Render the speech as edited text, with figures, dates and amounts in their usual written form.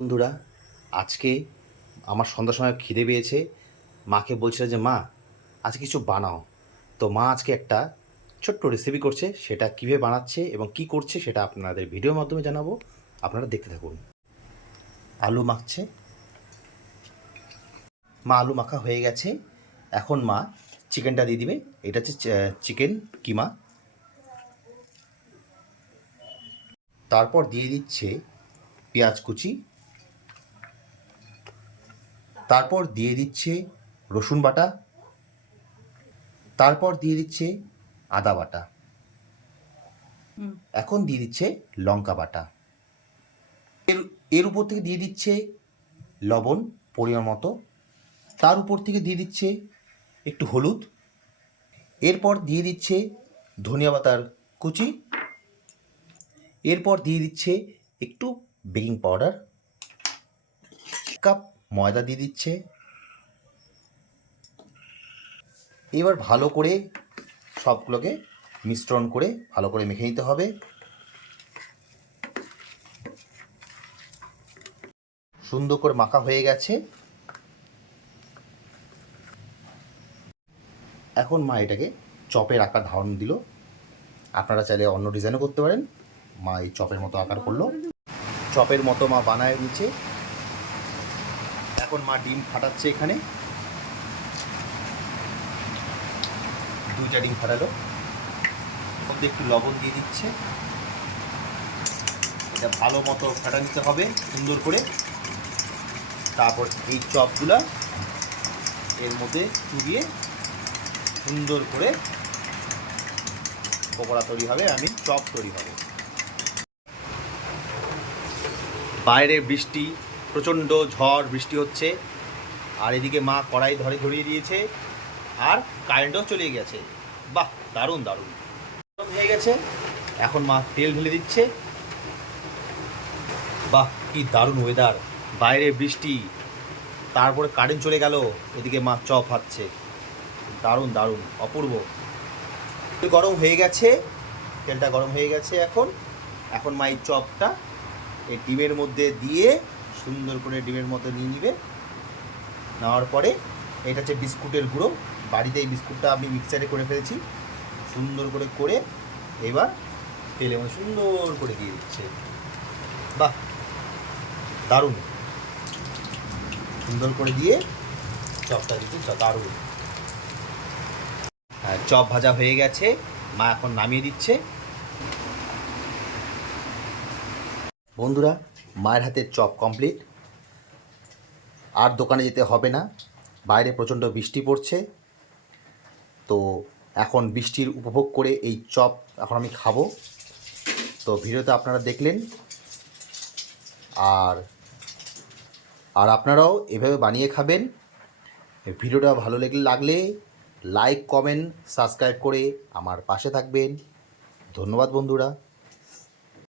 বন্ধুরা, আজকে আমার সন্ধ্যার সময় খিদে পেয়েছে। মাকে বলছিল যে মা আজকে কিছু বানাও। তো মা আজকে একটা ছোট্ট রেসিপি করছে, সেটা কীভাবে বানাচ্ছে এবং কি করছে সেটা আপনাদের ভিডিওর মাধ্যমে জানাবো। আপনারা দেখতে থাকুন। আলু মাখছে। মা আলু মাখা হয়ে গেছে। এখন মা চিকেনটা দিয়ে দিবে। এটা হচ্ছে চিকেন কিমা। তারপর দিয়ে দিচ্ছে পেঁয়াজ কুচি। তারপর দিয়ে দিচ্ছে রসুন বাটা। তারপর দিয়ে দিচ্ছে আদা বাটা। এখন দিয়ে দিচ্ছে লঙ্কা বাটা। এর এর উপর থেকে দিয়ে দিচ্ছে লবণ পরিমাণ মতো। তার উপর থেকে দিয়ে দিচ্ছে একটু হলুদ। এরপর দিয়ে দিচ্ছে ধনিয়া পাতার কুচি। এরপর দিয়ে দিচ্ছে একটু বেকিং পাউডার। কাপ ময়দা দিয়ে দিচ্ছে। এবার ভালো করে সবগুলোকে মিশ্রণ করে ভালো করে মেখে নিতে হবে। সুন্দর করে মাখা হয়ে গেছে। এখন মা এটাকে চপের আকার ধারণ দিল। আপনারা চাইলে অন্য ডিজাইনও করতে পারেন। মা এই চপের মতো আকার করলো। চপের মতো মা বানায় নিচ্ছে। এখন মা ডিম ফাটাচ্ছে। এখানে 2টা ডিম ফাটালো। মধ্যে একটু লবণ দিয়ে দিচ্ছে। এটা ভালো মতো ফাটা নিতে হবে সুন্দর করে। তারপর এই চপগুলা এর মধ্যে চুবিয়ে সুন্দর করে পকোড়া তৈরি হবে, চপ তৈরি হবে। বাইরে বৃষ্টি, প্রচণ্ড ঝড় বৃষ্টি হচ্ছে। আর এদিকে মা কড়াই ধরিয়ে দিয়েছে। আর কারেন্টও চলে গেছে। বাহ, দারুণ দারুণ হয়ে গেছে। এখন মা তেল ঢেলে দিচ্ছে। বাহ, কি দারুণ ওয়েদার! বাইরে বৃষ্টি, তারপরে কারেন্ট চলে গেল, এদিকে মা চপ ভাজছে। দারুণ দারুণ, অপূর্ব। গরম হয়ে গেছে, তেলটা গরম হয়ে গেছে। এখন মা এই চপটা এই ডিমের মধ্যে দিয়ে সুন্দর করে ডিমের মধ্যে নিয়ে নিবে। নেওয়ার পরে এটা হচ্ছে বিস্কুটের গুঁড়ো। বাড়িতে এই বিস্কুটটা আমি মিক্সারে করে ফেলেছি। সুন্দর করে এবার তেলে সুন্দর করে দিয়ে দিচ্ছে। বাহ, দারুণ! সুন্দর করে দিয়ে চপটা দিচ্ছে, দারুণ। চপ ভাজা হয়ে গেছে, মা এখন নামিয়ে দিচ্ছে। বন্ধুরা, মায়ের হাতের চপ কমপ্লিট। আর দোকানে যেতে হবে না। বাইরে প্রচণ্ড বৃষ্টি পড়ছে। তো এখন বৃষ্টির উপভোগ করে এই চপ এখন আমি খাবো। তো ভিডিওতে আপনারা দেখলেন। আর আর আপনারাও এভাবে বানিয়ে খাবেন। ভিডিওটা ভালো লাগলে লাইক, কমেন্ট, সাবস্ক্রাইব করে আমার পাশে থাকবেন। ধন্যবাদ বন্ধুরা।